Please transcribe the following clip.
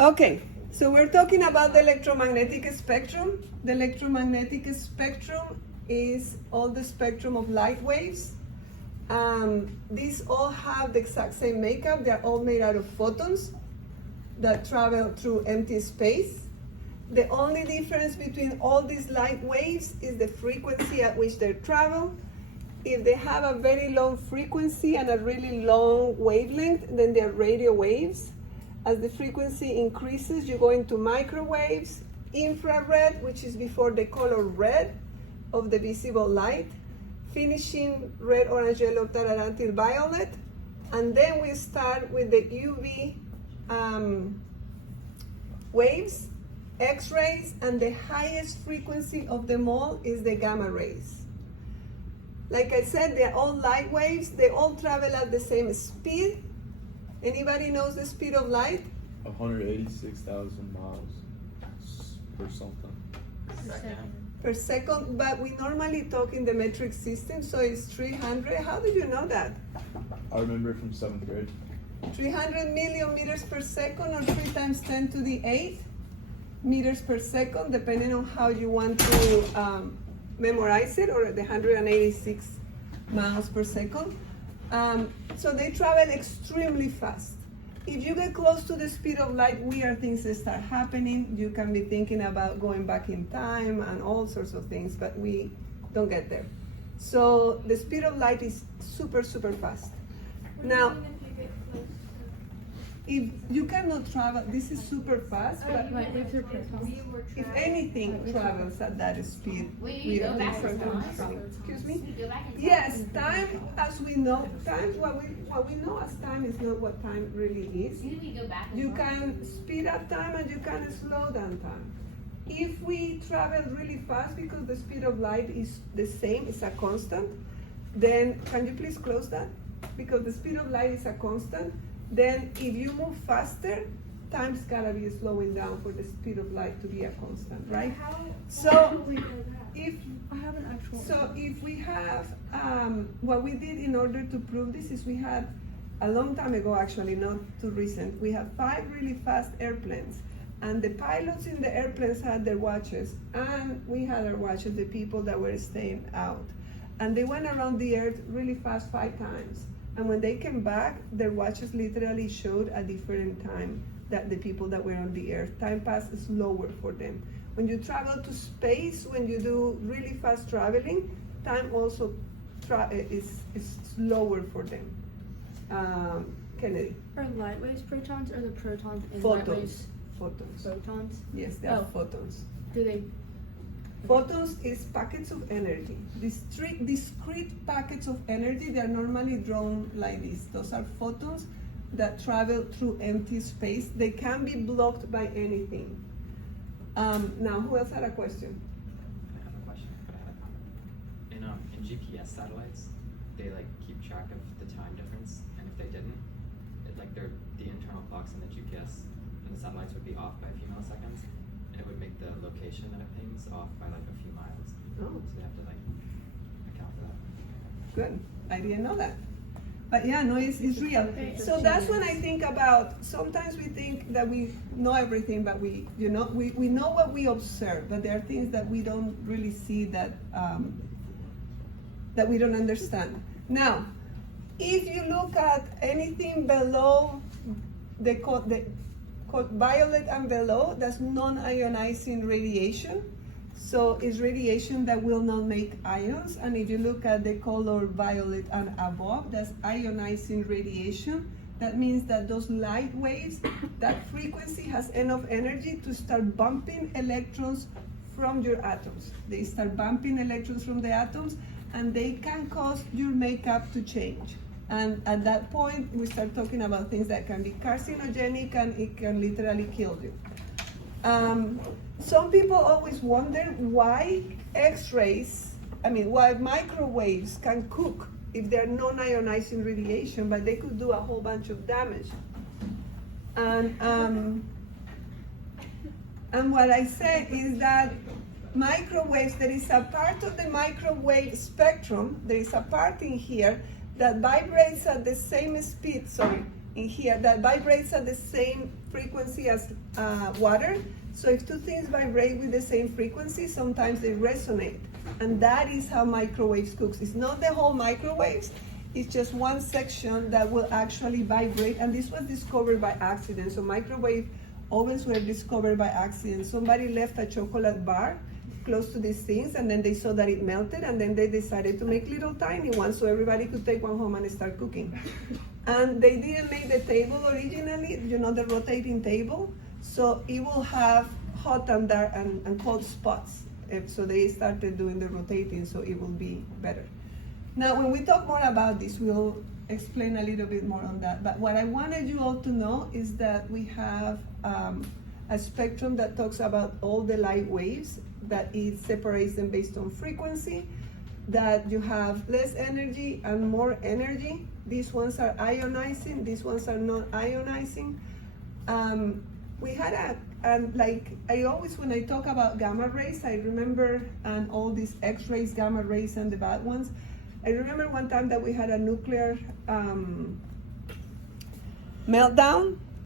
Okay, so we're talking about the electromagnetic spectrum. The electromagnetic spectrum is all the spectrum of light waves. These all have the exact same makeup. They're all made out of photons that travel through empty space. The only difference between all these light waves is the frequency at which they travel. If they have a very low frequency and a really long wavelength, then they're radio waves. As the frequency increases, you go into microwaves, infrared, which is before the color red of the visible light, finishing red, orange, yellow, until violet. And then we start with the UV waves, X-rays, and the highest frequency of them all is the gamma rays. Like I said, they're all light waves. They all travel at the same speed. Anybody knows the speed of light? 186,000 miles per something. Per second, but we normally talk in the metric system, so it's 300. How did you know that? I remember it from 7th grade. 300 million meters per second, or 3 times 10 to the 8 meters per second, depending on how you want to memorize it, or the 186 miles per second. So they travel extremely fast. If you get close to the speed of light, weird things start happening. You can be thinking about going back in time and all sorts of things, but we don't get there. So the speed of light is super, super fast. Now, if you cannot travel, this is super fast, but if anything travels at that speed, we are excuse me? Yes, time as we know, time, what we know as time is not what time really is. You can speed up time and you can slow down time. If we travel really fast because the speed of light is the same, it's a constant, then, can you please close that? Because the speed of light is a constant, then if you move faster, time's gotta be slowing down for the speed of light to be a constant, right? So if we have, what we did in order to prove this is we had, a long time ago actually, not too recent, we had 5 really fast airplanes. And the pilots in the airplanes had their watches, and we had our watches, the people that were staying out. And they went around the earth really fast 5 times. And when they came back, their watches literally showed a different time that the people that were on the earth. Time passed slower for them. When you travel to space, when you do really fast traveling, time also is slower for them. Kennedy. Are light waves protons, or the protons in Photons. light waves? Photons. Photons? Yes, they are photons. Do they? Photons is packets of energy. Discrete packets of energy, they are normally drawn like this. Those are photons that travel through empty space. They can be blocked by anything. Now, who else had a question? I have a question. In GPS satellites, they like keep track of the time difference, and if they didn't, the internal clocks in the GPS and the satellites would be off by a few milliseconds, and it would make the location that it pings off by like a few miles. Oh. So they have to like account for that. Good, I didn't know that. But yeah, no, it's real. So that's when I think about, sometimes we think that we know everything, but we know what we observe, but there are things that we don't really see that we don't understand. Now, if you look at anything below the violet and below, that's non-ionizing radiation. So it's radiation that will not make ions. And if you look at the color violet and above, that's ionizing radiation. That means that those light waves, that frequency has enough energy to start bumping electrons from your atoms. They start bumping electrons from the atoms, and they can cause your makeup to change. And at that point, we start talking about things that can be carcinogenic, and it can literally kill you. Some people always wonder why why microwaves can cook if they're non-ionizing radiation, but they could do a whole bunch of damage. And what I said is that microwaves, there is a part of the microwave spectrum, there is a part in here that vibrates at the same speed, in here that vibrates at the same frequency as water. So if two things vibrate with the same frequency, sometimes they resonate. And that is how microwaves cooks. It's not the whole microwaves, it's just one section that will actually vibrate. And this was discovered by accident. So microwave ovens were discovered by accident. Somebody left a chocolate bar close to these things, and then they saw that it melted, and then they decided to make little tiny ones so everybody could take one home and start cooking. And they didn't make the table originally, you know, the rotating table, so it will have hot and dark and cold spots. So they started doing the rotating, so it will be better. Now, when we talk more about this, we'll explain a little bit more on that. But what I wanted you all to know is that we have a spectrum that talks about all the light waves, that it separates them based on frequency, that you have less energy and more energy. These ones are ionizing, these ones are not ionizing. We had like I always, when I talk about gamma rays, I remember all these X-rays, gamma rays, and the bad ones. I remember one time that we had a nuclear meltdown,